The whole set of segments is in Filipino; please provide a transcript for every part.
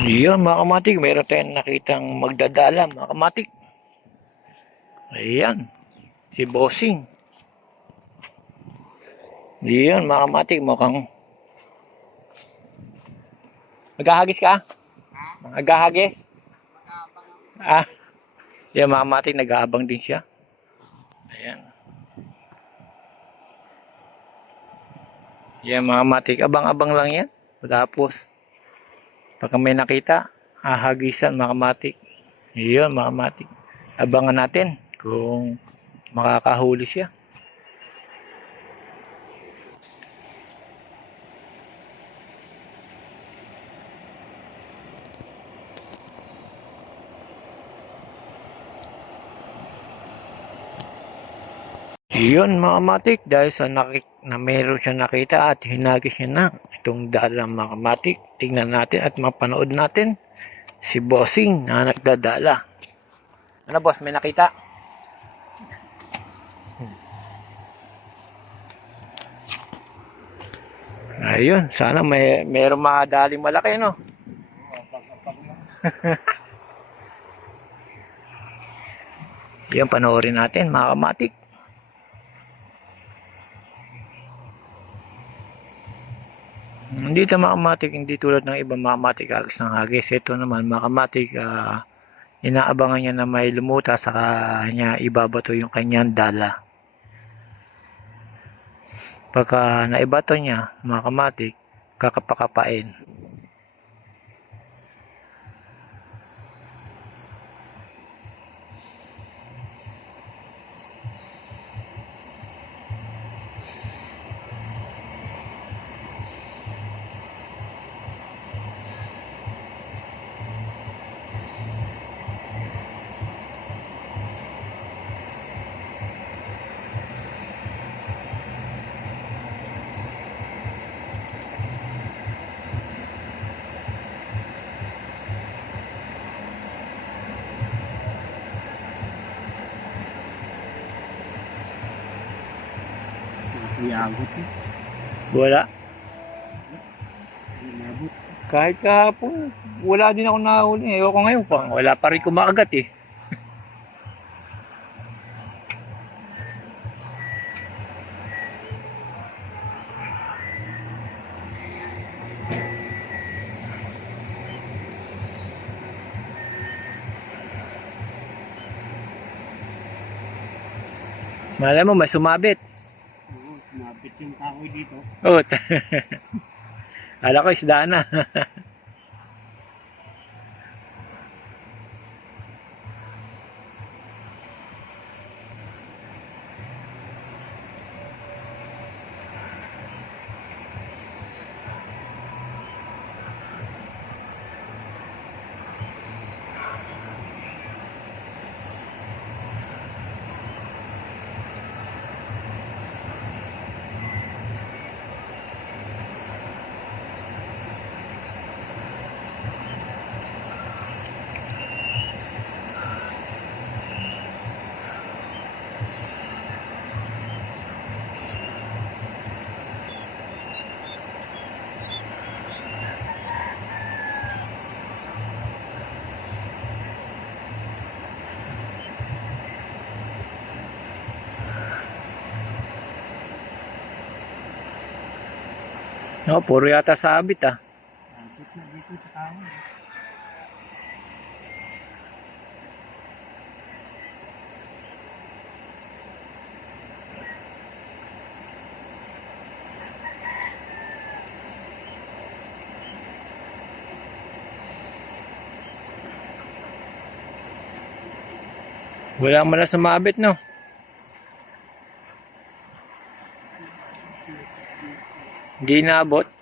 Yun mga kamatik, meron tayong nakitang magdadala mga kamatik. Ayan, si Bossing. Yun mga kamatik, mukhang... Maghahagis ka? Maghahagis? Ah, yan mga kamatik, nag-aabang din siya. Ayan. Yan mga kamatik, abang-abang lang yan. Tapos, Pagka may nakita, hahagisan mga kamatik. Iyon mga kamatik. Abangan natin kung makakahuli siya. Iyon mga kamatik dahil sa nakik na meron siya nakita at hinagis niya na itong dalang mga kamatik. Tingnan natin at mapanood natin si Bossing na nagdadala. Ano boss, may nakita? Ayun, sana may meron mga daling malaki no. Yan panoorin natin mga kamatik. Hindi ito makamatik, hindi tulad ng ibang makamatik alas ng hagis. Ito naman makamatik, ah, inaabangan niya na may lumuta sa kanya ibabato yung kanyang dala. Pagka naibato niya, makamatik, kakapakapain. Iabot eh. Wala. Inabot. Kahit kahapon, wala din ako nahuli. Ewan ko ngayon, pang wala pa rin kumakagat eh. Malay mo, may sumabit. Oo, yung kahoy dito. Oh, Kala ko isda na. No, puro yata sabit ah. Transit na dito sa kahoy. Wala man lang sumabit no. Hindi.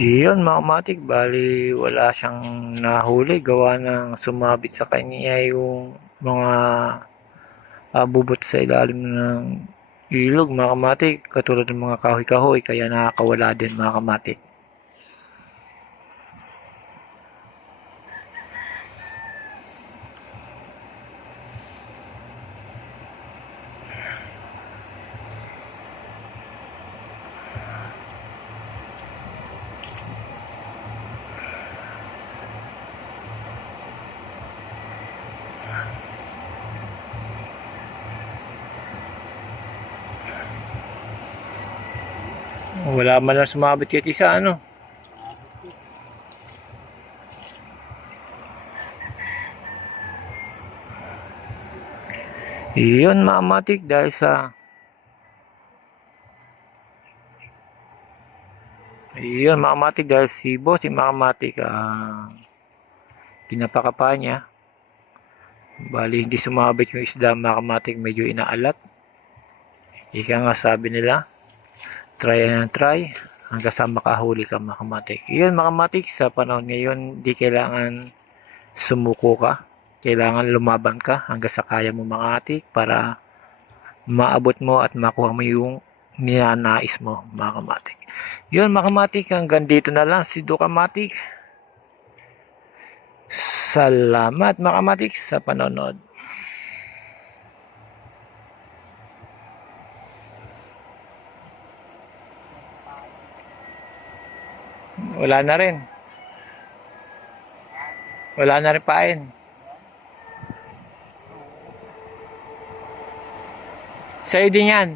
Iyon mga matik, bali wala siyang nahuli gawa ng sumabit sa kanya yung mga ah, bubot sa ilalim ng ilog mga kamatik katulad ng mga kahoy-kahoy kaya nakakawala din mga kamatik. Wala man lang sumabit kahit isa ano. Iyon mga matik dahil sa Iyon mga matik dahil si boss si mga matik ah pinapaka pa niya. Bali hindi sumabit yung isda mga matik medyo inaalat. Ika nga sabi nila try and try hanggang sa makahuli ka mga kamatik. Yun mga kamatik sa panahon ngayon di kailangan sumuko ka. Kailangan lumaban ka hanggang sa kaya mo mga atik para maabot mo at makuha mo yung ninanais mo mga kamatik. Yun mga kamatik hanggang dito na lang si Dukamatik. Salamat mga kamatik sa panonood. Wala na rin. Wala na rin pain. Sa'yo din yan.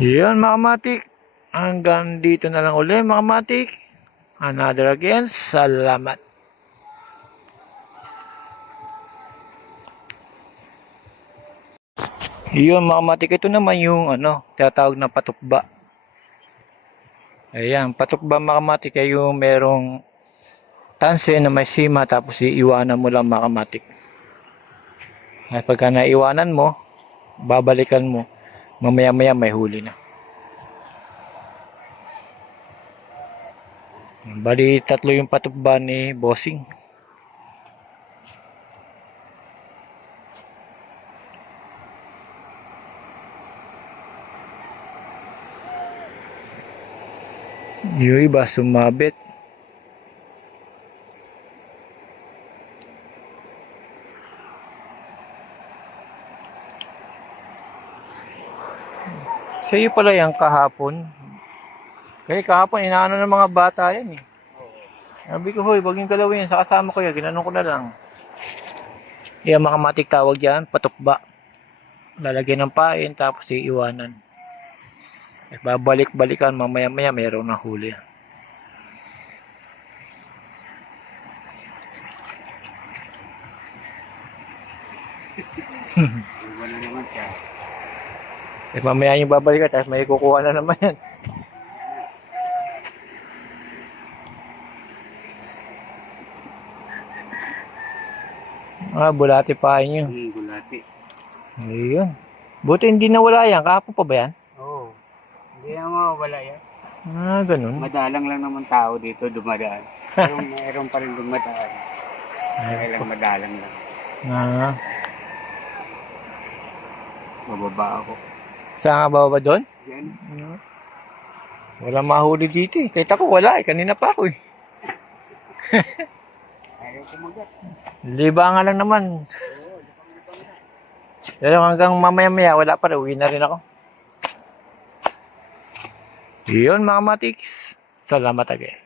Yun mga matik. Hanggang dito na lang uli mga matik. Another again. Salamat. Yun mga matik. Ito naman yung ano, tinatawag na patukba. Ayan, patukba mga matik ay yung merong tanse na may sima tapos iiwanan mo lang mga matik. Ay pagka naiwanan mo, babalikan mo, mamaya maya may huli na. Bali, tatlo yung patukba ni Bossing. Yung iba sumabit. Sa iyo pala yan kahapon. Kaya kahapon inaano ng mga bata yan eh. Sabi ko, hoy, wag yung galawin yan. Sa kasama ko yan, ginanong ko na lang. Yan mga matik tawag yan, patukba. Lalagyan ng pain, tapos iiwanan. Eh, babalik-balikan, mamaya-maya. Iwan na siya. Eh, mamaya yung babalikan, tapos may kukuha na naman yan. Ah, bulati pa nyo. Ang gulati. Ayun. Buti hindi nawala yan. Kahapon pa ba yan? Oo. Hindi na mawawala yan. Ah, ganun. Madalang lang naman tao dito dumadaan. Pero mayroon pa rin dumadaan. Kaya lang madalang lang. Ah, Bababa ako. saan nga ba ba doon? Yan. Wala mahuli dito eh. Kahit ako wala eh. Kanina pa ako eh. Ayaw kumagat. Libangan lang naman. Pero hanggang mamaya-maya wala pa rin. Uwi na rin ako. Yun mga matiks. Salamat again.